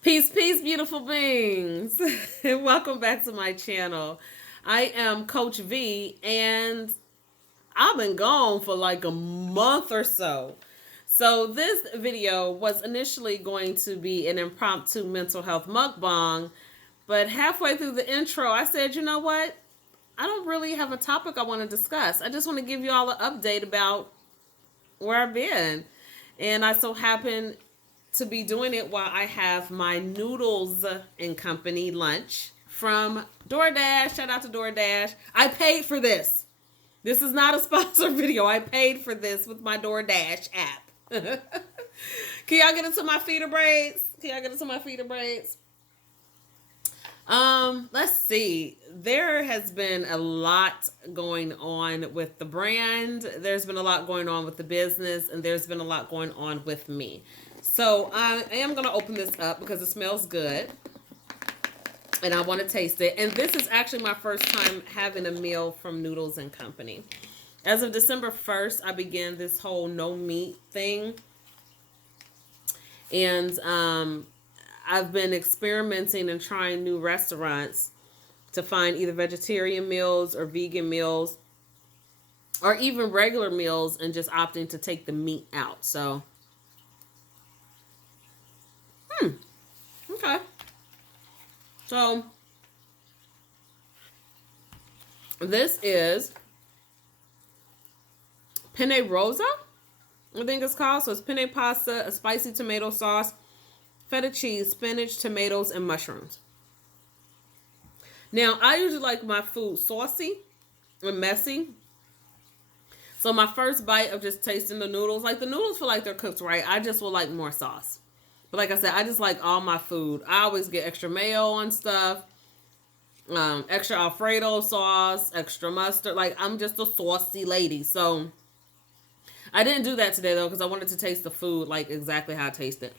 Peace, peace, beautiful beings. Welcome back to my channel. I am Coach V, and I've been gone for like a month or so. So, this video was initially going to be an impromptu mental health mukbang, but halfway through the intro, I said, you know what? I don't really have a topic I want to discuss. I just want to give you all an update about where I've been. And I so happen to be doing it while I have my Noodles and Company lunch from DoorDash. Shout out to DoorDash. I paid for this. This is not a sponsored video. I paid for this with my DoorDash app. Can y'all get into my feeder braids? Can y'all get into my feeder braids? Let's see. There has been a lot going on with the brand. There's been a lot going on with the business, and there's been a lot going on with me. So I am going to open this up because it smells good and I want to taste it. And this is actually my first time having a meal from Noodles and Company. As of December 1st, I began this whole no meat thing. And I've been experimenting and trying new restaurants to find either vegetarian meals or vegan meals or even regular meals, and just opting to take the meat out. So okay. So this is penne rosa, I think it's called. So it's penne pasta, a spicy tomato sauce, feta cheese, spinach, tomatoes, and mushrooms. Now, I usually like my food saucy and messy. So my first bite of just tasting the noodles, like the noodles feel like they're cooked right. I just would like more sauce. But like I said, I just like all my food. I always get extra mayo on stuff, extra Alfredo sauce, extra mustard. Like, I'm just a saucy lady. So I didn't do that today, though, because I wanted to taste the food like exactly how I taste it.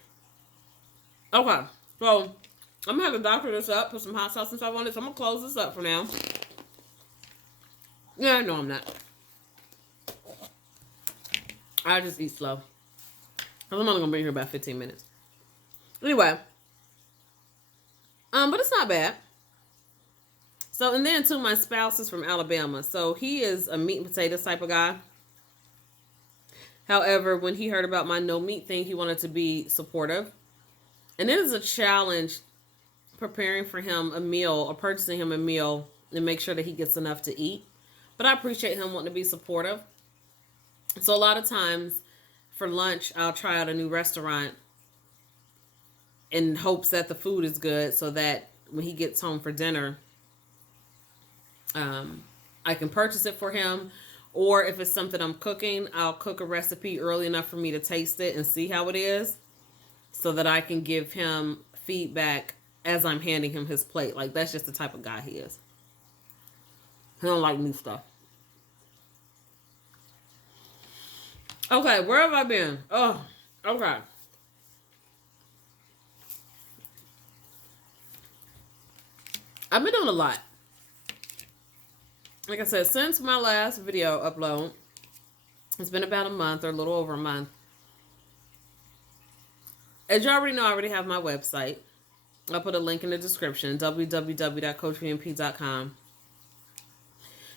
Okay, so I'm going to have to doctor this up, put some hot sauce and stuff on it. So I'm going to close this up for now. Yeah, no, I'm not. I just eat slow. I'm only going to be here about 15 minutes. Anyway, but it's not bad. So, and then too, my spouse is from Alabama, so he is a meat and potatoes type of guy. However, when he heard about my no meat thing, he wanted to be supportive. And it is a challenge preparing for him a meal or purchasing him a meal and make sure that he gets enough to eat. But I appreciate him wanting to be supportive. So a lot of times for lunch, I'll try out a new restaurant in hopes that the food is good, so that when he gets home for dinner, I can purchase it for him. Or if it's something I'm cooking, I'll cook a recipe early enough for me to taste it and see how it is, so that I can give him feedback as I'm handing him his plate. Like, that's just the type of guy he is. He don't like new stuff. Okay, where have I been? Oh, okay. I've been doing a lot. Like I said, since my last video upload, it's been about a month or a little over a month. As you already know, I already have my website. I'll put a link in the description, www.coachvmp.com.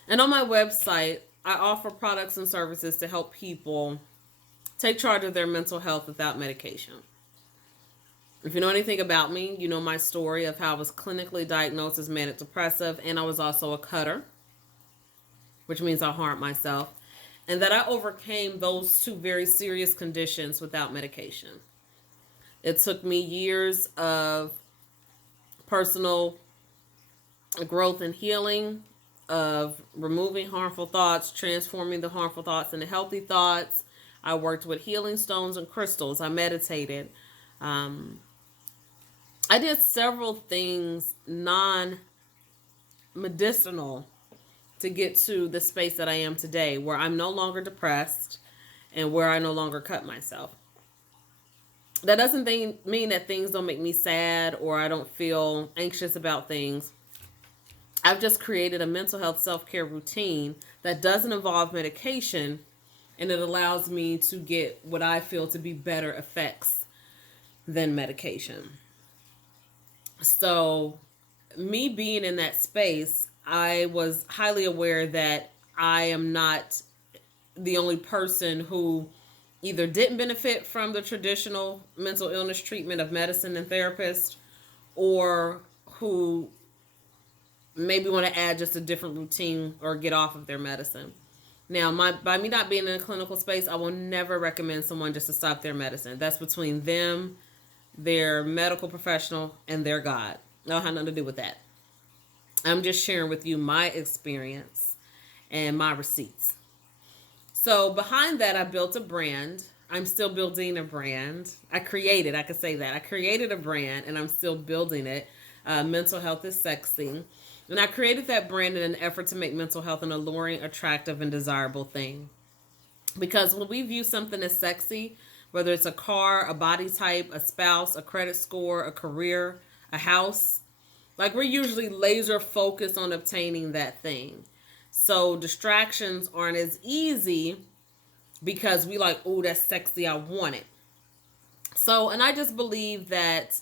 And on my website, I offer products and services to help people take charge of their mental health without medication. If you know anything about me, you know my story of how I was clinically diagnosed as manic depressive, and I was also a cutter, which means I harmed myself, and that I overcame those two very serious conditions without medication. It took me years of personal growth and healing, of removing harmful thoughts, transforming the harmful thoughts into healthy thoughts. I worked with healing stones and crystals. I meditated. I did several things non-medicinal to get to the space that I am today, where I'm no longer depressed and where I no longer cut myself. That doesn't mean that things don't make me sad or I don't feel anxious about things. I've just created a mental health self-care routine that doesn't involve medication, and it allows me to get what I feel to be better effects than medication. So, me being in that space, I was highly aware that I am not the only person who either didn't benefit from the traditional mental illness treatment of medicine and therapists, or who maybe want to add just a different routine or get off of their medicine. Now, by me not being in a clinical space, I will never recommend someone just to stop their medicine. That's between them, their medical professional, and their God. No, have nothing to do with that. I'm just sharing with you my experience and my receipts. So behind that, I built a brand. I'm still building a brand. I could say that. I created a brand and I'm still building it. Mental Health is Sexy. And I created that brand in an effort to make mental health an alluring, attractive, and desirable thing. Because when we view something as sexy, whether it's a car, a body type, a spouse, a credit score, a career, a house, like we're usually laser focused on obtaining that thing. So distractions aren't as easy because we like, oh, that's sexy, I want it. So, and I just believe that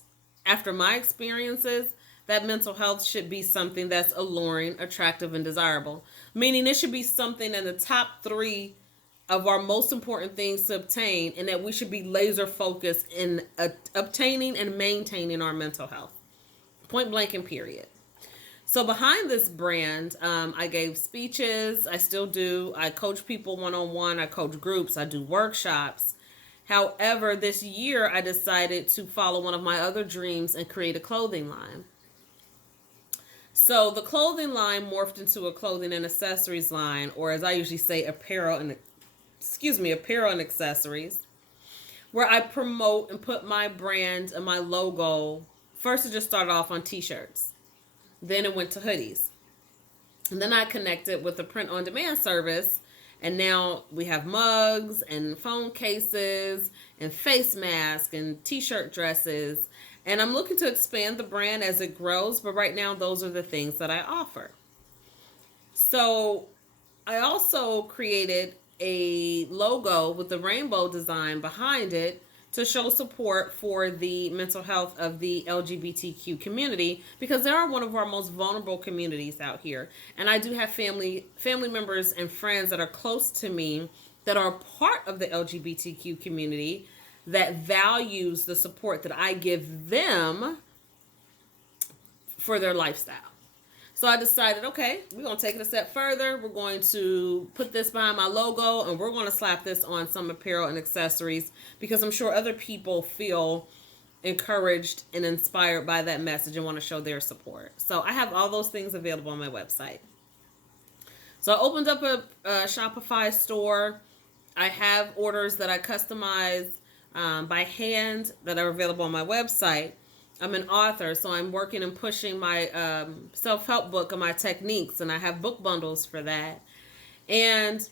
after my experiences, that mental health should be something that's alluring, attractive, and desirable. Meaning it should be something in the top three of our most important things to obtain, and that we should be laser focused in obtaining and maintaining our mental health. Point blank and period. So behind this brand, I gave speeches. I still do. I coach people one-on-one. I coach groups. I do workshops. However, this year I decided to follow one of my other dreams and create a clothing line. So the clothing line morphed into a clothing and accessories line, or as I usually say, apparel and accessories, where I promote and put my brand and my logo. First, it just started off on t-shirts. Then it went to hoodies. And then I connected with the print on demand service. And now we have mugs and phone cases and face masks and t-shirt dresses. And I'm looking to expand the brand as it grows. But right now, those are the things that I offer. So I also created a logo with the rainbow design behind it to show support for the mental health of the LGBTQ community, because they are one of our most vulnerable communities out here. And I do have family members and friends that are close to me that are part of the LGBTQ community that values the support that I give them for their lifestyle. So I decided, okay, we're going to take it a step further. We're going to put this behind my logo, and we're going to slap this on some apparel and accessories, because I'm sure other people feel encouraged and inspired by that message and want to show their support. So I have all those things available on my website. So I opened up a Shopify store. I have orders that I customize by hand that are available on my website. I'm an author, so I'm working and pushing my self-help book and my techniques, and I have book bundles for that. And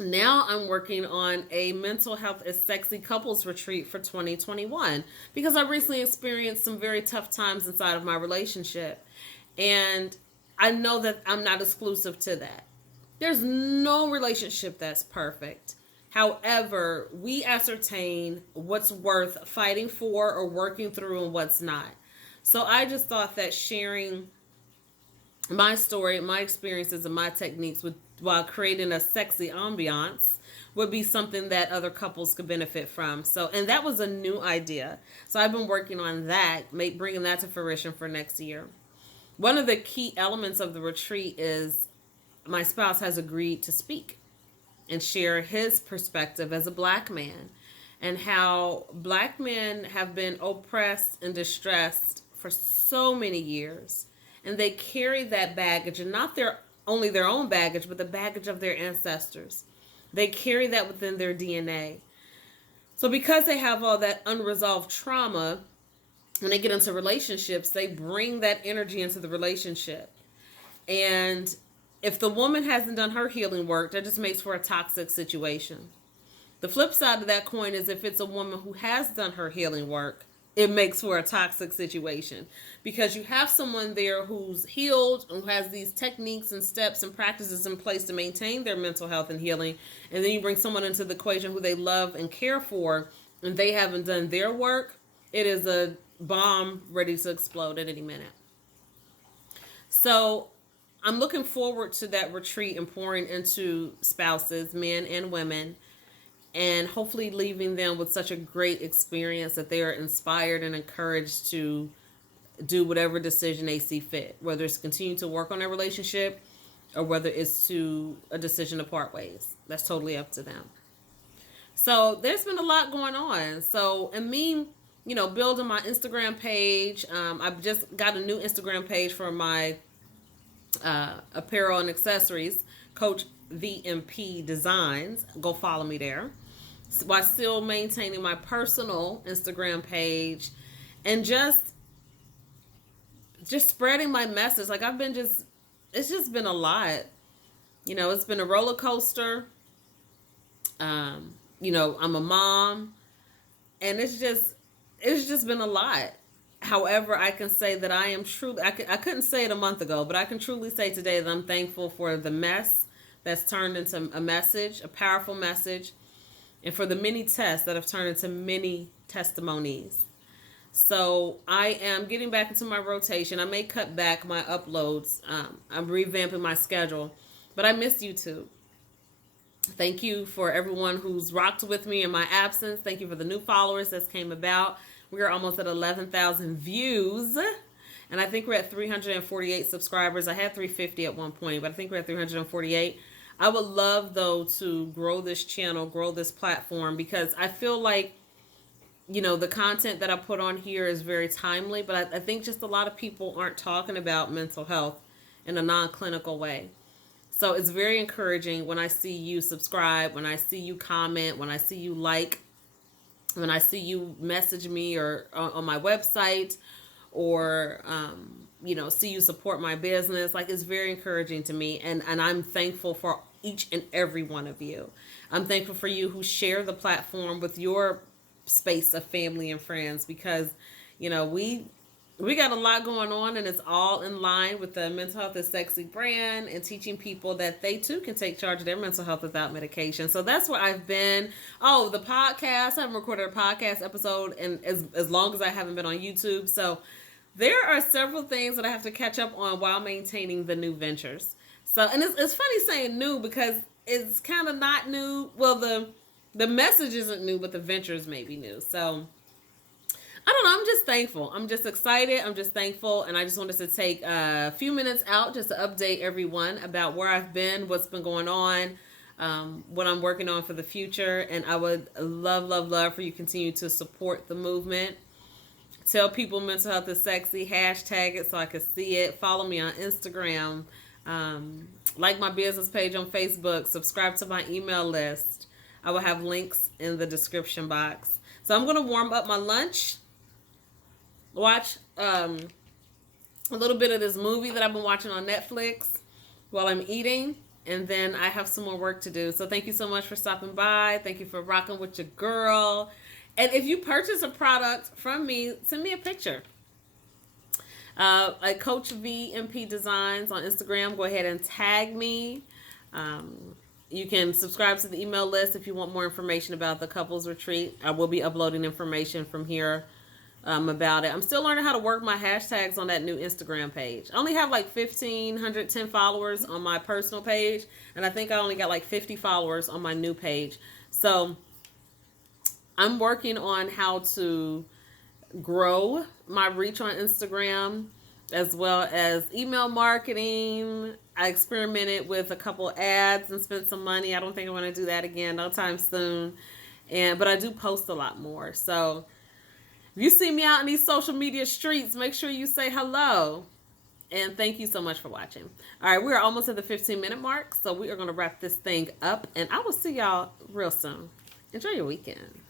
now I'm working on a mental health is sexy couples retreat for 2021, because I recently experienced some very tough times inside of my relationship. And I know that I'm not exclusive to that. There's no relationship that's perfect. However, we ascertain what's worth fighting for or working through and what's not. So I just thought that sharing my story, my experiences, and my techniques while creating a sexy ambiance would be something that other couples could benefit from. So, and that was a new idea. So I've been working on that, bringing that to fruition for next year. One of the key elements of the retreat is my spouse has agreed to speak and share his perspective as a Black man, and how Black men have been oppressed and distressed for so many years. And they carry that baggage, and not only their own baggage, but the baggage of their ancestors. They carry that within their DNA. So because they have all that unresolved trauma, when they get into relationships, they bring that energy into the relationship. And if the woman hasn't done her healing work, that just makes for a toxic situation. The flip side of that coin is if it's a woman who has done her healing work, it makes for a toxic situation, because you have someone there who's healed and who has these techniques and steps and practices in place to maintain their mental health and healing. And then you bring someone into the equation who they love and care for, and they haven't done their work. It is a bomb ready to explode at any minute. So I'm looking forward to that retreat and pouring into spouses, men and women, and hopefully leaving them with such a great experience that they are inspired and encouraged to do whatever decision they see fit, whether it's continue to work on their relationship or whether it's to a decision to part ways. That's totally up to them. So there's been a lot going on. So, and me, building my Instagram page. I've just got a new Instagram page for my apparel and accessories, Coach VMP Designs. Go follow me there. While still maintaining my personal Instagram page and just spreading my message. Like it's just been a lot. It's been a roller coaster. I'm a mom, and it's just been a lot. However, I can say that I am truly, I couldn't say it a month ago, but I can truly say today that I'm thankful for the mess that's turned into a message, a powerful message, and for the many tests that have turned into many testimonies. So I am getting back into my rotation. I may cut back my uploads. I'm revamping my schedule, but I missed YouTube. Thank you for everyone who's rocked with me in my absence. Thank you for the new followers that came about. We are almost at 11,000 views, and I think we're at 348 subscribers. I had 350 at one point, but I think we're at 348. I would love, though, to grow this channel, grow this platform, because I feel like, the content that I put on here is very timely, but I think just a lot of people aren't talking about mental health in a non-clinical way. So it's very encouraging when I see you subscribe, when I see you comment, when I see you like, when I see you message me or on my website, or see you support my business. Like, it's very encouraging to me, and I'm thankful for each and every one of you. I'm thankful for you who share the platform with your space of family and friends, because we got a lot going on, and it's all in line with the Mental Health is Sexy brand and teaching people that they too can take charge of their mental health without medication. So that's where I've been. Oh, the podcast, I haven't recorded a podcast episode and as long as I haven't been on YouTube. So there are several things that I have to catch up on while maintaining the new ventures. So, and it's funny saying new because it's kind of not new. Well, the message isn't new, but the ventures may be new. So I don't know. I'm just thankful. I'm just excited. I'm just thankful. And I just wanted to take a few minutes out just to update everyone about where I've been, what's been going on, what I'm working on for the future. And I would love for you to continue to support the movement. Tell people mental health is sexy. Hashtag it so I can see it. Follow me on Instagram. Like my business page on Facebook. Subscribe to my email list. I will have links in the description box. So I'm going to warm up my lunch. Watch a little bit of this movie that I've been watching on Netflix while I'm eating, and then I have some more work to do. So thank you so much for stopping by. Thank you for rocking with your girl. And if you purchase a product from me, send me a picture. At Coach VMP Designs on Instagram, go ahead and tag me. You can subscribe to the email list if you want more information about the couples retreat. I will be uploading information from here about it. I'm still learning how to work my hashtags on that new Instagram page. I only have like 1,510 followers on my personal page, and I think I only got like 50 followers on my new page. So I'm working on how to grow my reach on Instagram, as well as email marketing. I experimented with a couple ads and spent some money. I don't think I want to do that again no time soon. But I do post a lot more. So if you see me out in these social media streets, make sure you say hello. And thank you so much for watching. All right, we are almost at the 15-minute mark. So we are going to wrap this thing up. And I will see y'all real soon. Enjoy your weekend.